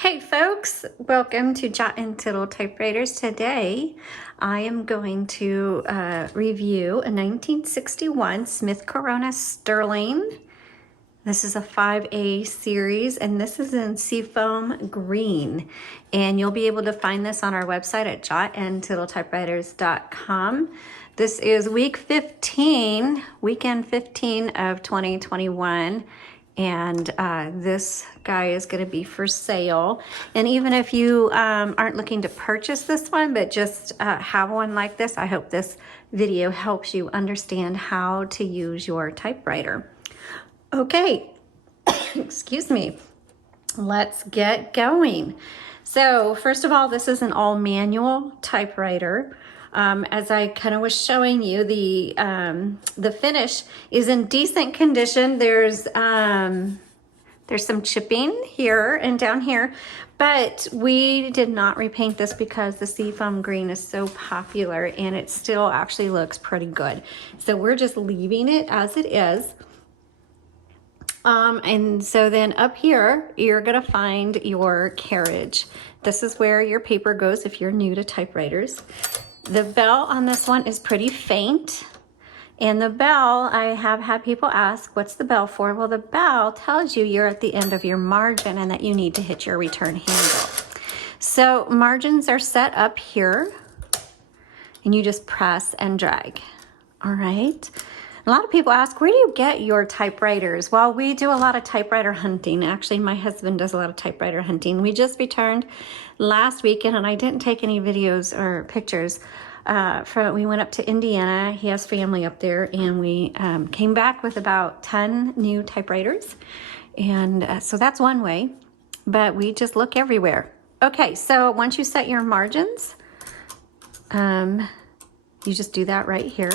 Hey folks, welcome to Untitled Typewriters. Today I am going to review a 1961 Smith Corona Sterling. This is a 5A series and this is in Seafoam green, and you'll be able to find this on our website at jotantittletypewriters.com. This is weekend 15 of 2021. And this guy is going to be for sale. And even if you aren't looking to purchase this one, but just have one like this, I hope this video helps you understand how to use your typewriter. Okay, excuse me. Let's get going. So first of all, this is an all manual typewriter. As I kind of was showing you, the finish is in decent condition. There's some chipping here and down here, but we did not repaint this because the Seafoam green is so popular and it still actually looks pretty good. So we're just leaving it as it is. And so then up here, you're gonna find your carriage. This is where your paper goes if you're new to typewriters. The bell on this one is pretty faint. And the bell, I have had people ask, what's the bell for? Well, the bell tells you you're at the end of your margin and that you need to hit your return handle. So margins are set up here and you just press and drag. All right. A lot of people ask, where do you get your typewriters? Well, we do a lot of typewriter hunting. Actually, my husband does a lot of typewriter hunting. We just returned last weekend and I didn't take any videos or pictures. We went up to Indiana. He has family up there, and we came back with about 10 new typewriters. And so that's one way, but we just look everywhere. Okay, so once you set your margins, you just do that right here.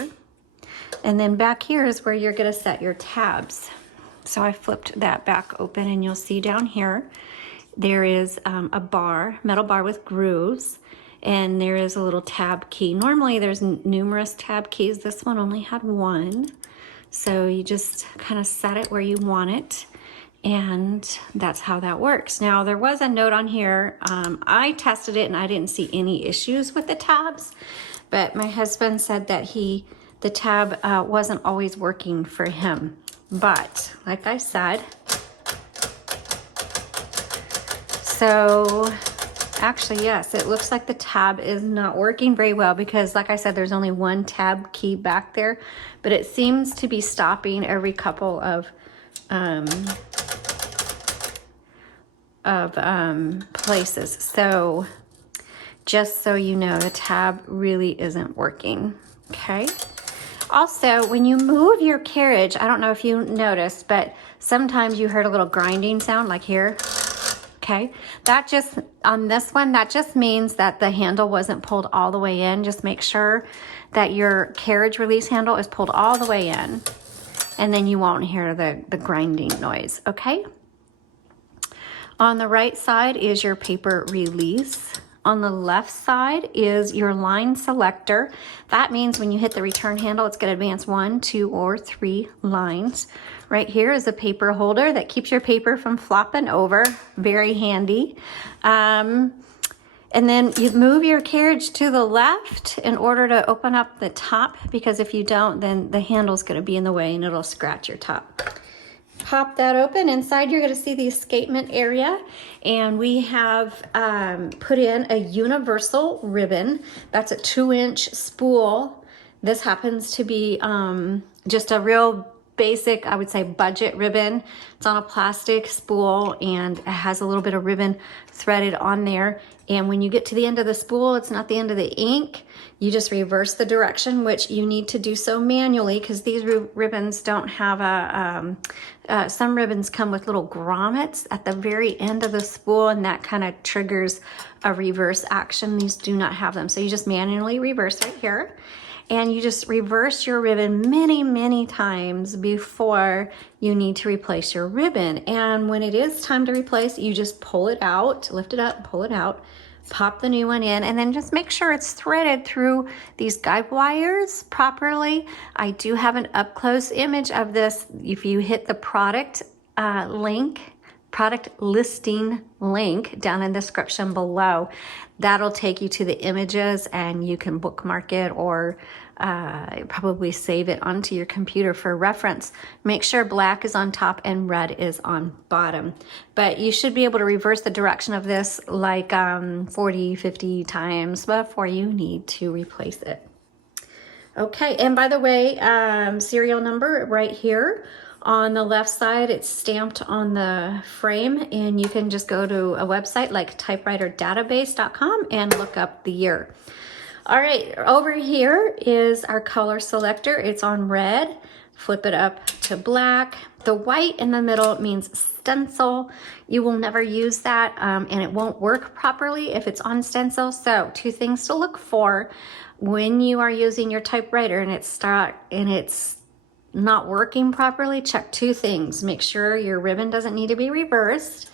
And then back here is where you're gonna set your tabs. So I flipped that back open and you'll see down here, there is a bar, metal bar with grooves, and there is a little tab key. Normally there's numerous tab keys. This one only had one. So you just kind of set it where you want it. And that's how that works. Now there was a note on here. I tested it and I didn't see any issues with the tabs, but my husband said that the tab wasn't always working for him. But like I said, so actually, yes, it looks like the tab is not working very well because like I said, there's only one tab key back there, but it seems to be stopping every couple of places. So just so you know, the tab really isn't working, okay? Also, when you move your carriage, I don't know if you noticed, but sometimes you heard a little grinding sound like here. Okay, that just, on this one, that just means that the handle wasn't pulled all the way in. Just make sure that your carriage release handle is pulled all the way in, and then you won't hear the grinding noise, okay? On the right side is your paper release. On the left side is your line selector. That means when you hit the return handle, it's going to advance 1, 2, or 3 lines. Right here is a paper holder that keeps your paper from flopping over. Very handy. And then you move your carriage to the left in order to open up the top, because if you don't, then the handle's going to be in the way and it'll scratch your top. Pop that open. Inside you're going to see the escapement area, and we have put in a universal ribbon. That's a 2-inch spool. This happens to be just a real basic, I would say, budget ribbon. It's on a plastic spool and it has a little bit of ribbon threaded on there. And when you get to the end of the spool, it's not the end of the ink. You just reverse the direction, which you need to do so manually because these ribbons don't have some ribbons come with little grommets at the very end of the spool, and that kind of triggers a reverse action. These do not have them. So you just manually reverse right here. And you just reverse your ribbon many, many times before you need to replace your ribbon. And when it is time to replace, you just pull it out, lift it up, pull it out, pop the new one in, and then just make sure it's threaded through these guide wires properly. I do have an up close image of this. If you hit the product link product listing link down in the description below. That'll take you to the images and you can bookmark it or probably save it onto your computer for reference. Make sure black is on top and red is on bottom. But you should be able to reverse the direction of this like 40, 50 times before you need to replace it. Okay, and by the way, serial number right here on the left side, it's stamped on the frame, and you can just go to a website like typewriterdatabase.com and look up the year. All right, over here is our color selector. It's on red. Flip it up to black. The white in the middle means stencil. You will never use that, and it won't work properly if it's on stencil. So 2 things to look for when you are using your typewriter and it's not working properly. Check 2 things. Make sure your ribbon doesn't need to be reversed,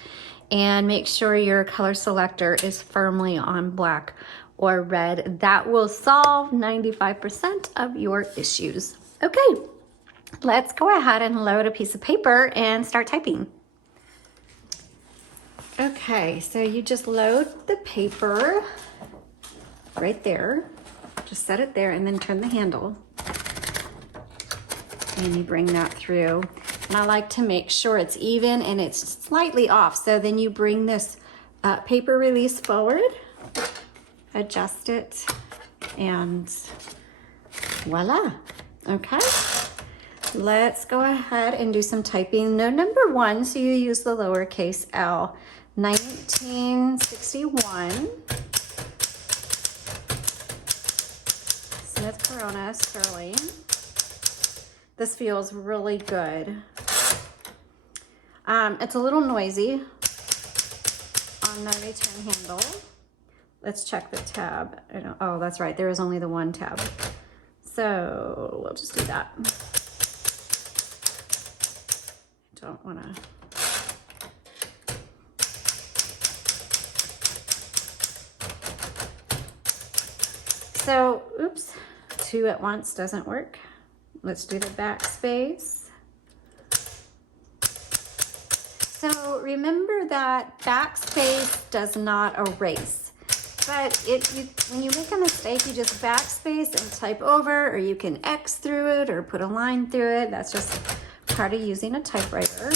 and make sure your color selector is firmly on black or red. That will solve 95% of your issues. Okay, let's go ahead and load a piece of paper and start typing. Okay, so you just load the paper right there. Just set it there and then turn the handle. And you bring that through. And I like to make sure it's even and it's slightly off. So then you bring this paper release forward, adjust it, and voila. Okay. Let's go ahead and do some typing. No number 1, so you use the lowercase l. 1961. Smith Corona Sterling. This feels really good. It's a little noisy on the return handle. Let's check the tab. Oh, that's right. There is only the 1 tab. So we'll just do that. Don't want to. So, oops, 2 at once doesn't work. Let's do the backspace. So remember that backspace does not erase, but when you make a mistake, you just backspace and type over, or you can X through it or put a line through it. That's just part of using a typewriter.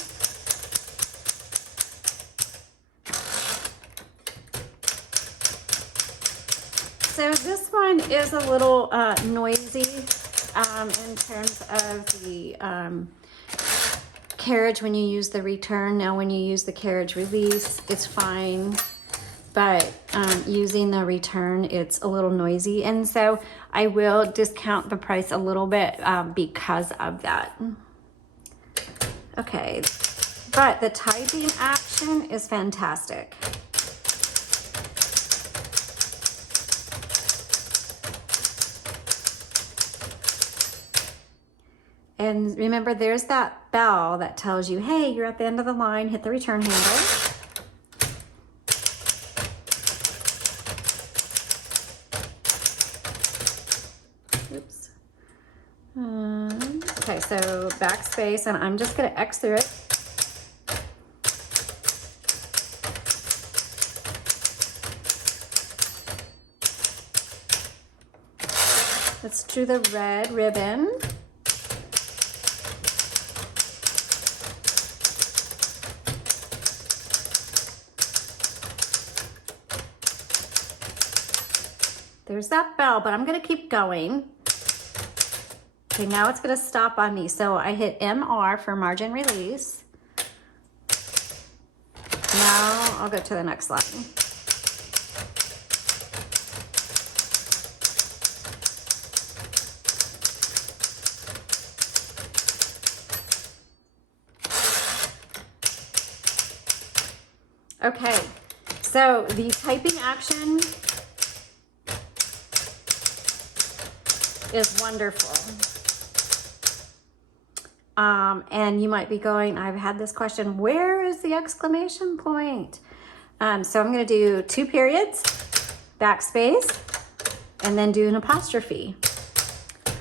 So this one is a little noisy in terms of the Carriage when you use the return. Now when you use the Carriage release, it's fine, but using the return, it's a little noisy, and so I will discount the price a little bit because of that. Okay, but the typing action is fantastic. And remember, there's that bell that tells you, hey, you're at the end of the line, hit the return handle. Oops. Okay, so backspace, and I'm just gonna X through it. Let's do the red ribbon. There's that bell, but I'm gonna keep going. Okay, now it's gonna stop on me. So I hit MR for margin release. Now I'll go to the next line. Okay, so the typing action is wonderful. And you might be going, I've had this question, where is the exclamation point? So I'm gonna do 2 periods, backspace, and then do an apostrophe.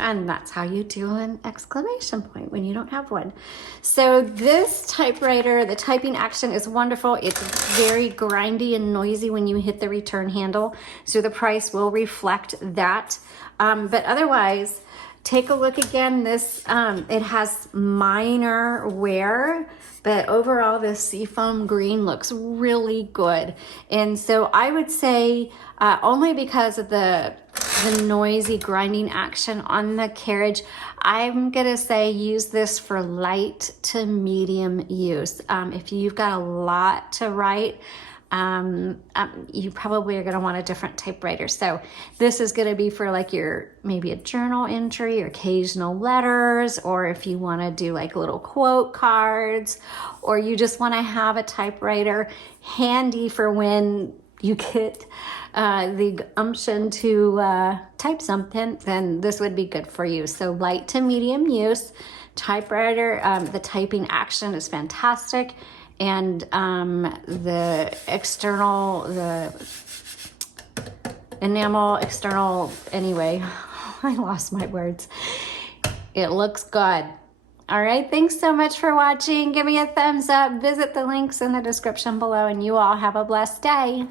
And that's how you do an exclamation point when you don't have one. So this typewriter, the typing action is wonderful. It's very grindy and noisy when you hit the return handle. So the price will reflect that. But otherwise, take a look again. This, it has minor wear, but overall the Seafoam green looks really good. And so I would say only because of the noisy grinding action on the Carriage, I'm gonna say use this for light to medium use. If you've got a lot to write, you probably are going to want a different typewriter. So this is going to be for like your, maybe a journal entry or occasional letters, or if you want to do like little quote cards, or you just want to have a typewriter handy for when you get the gumption to type something, then this would be good for you. So light to medium use typewriter. The typing action is fantastic. And the external, the enamel external, anyway, I lost my words. It looks good. All right, thanks so much for watching. Give me a thumbs up. Visit the links in the description below, and you all have a blessed day.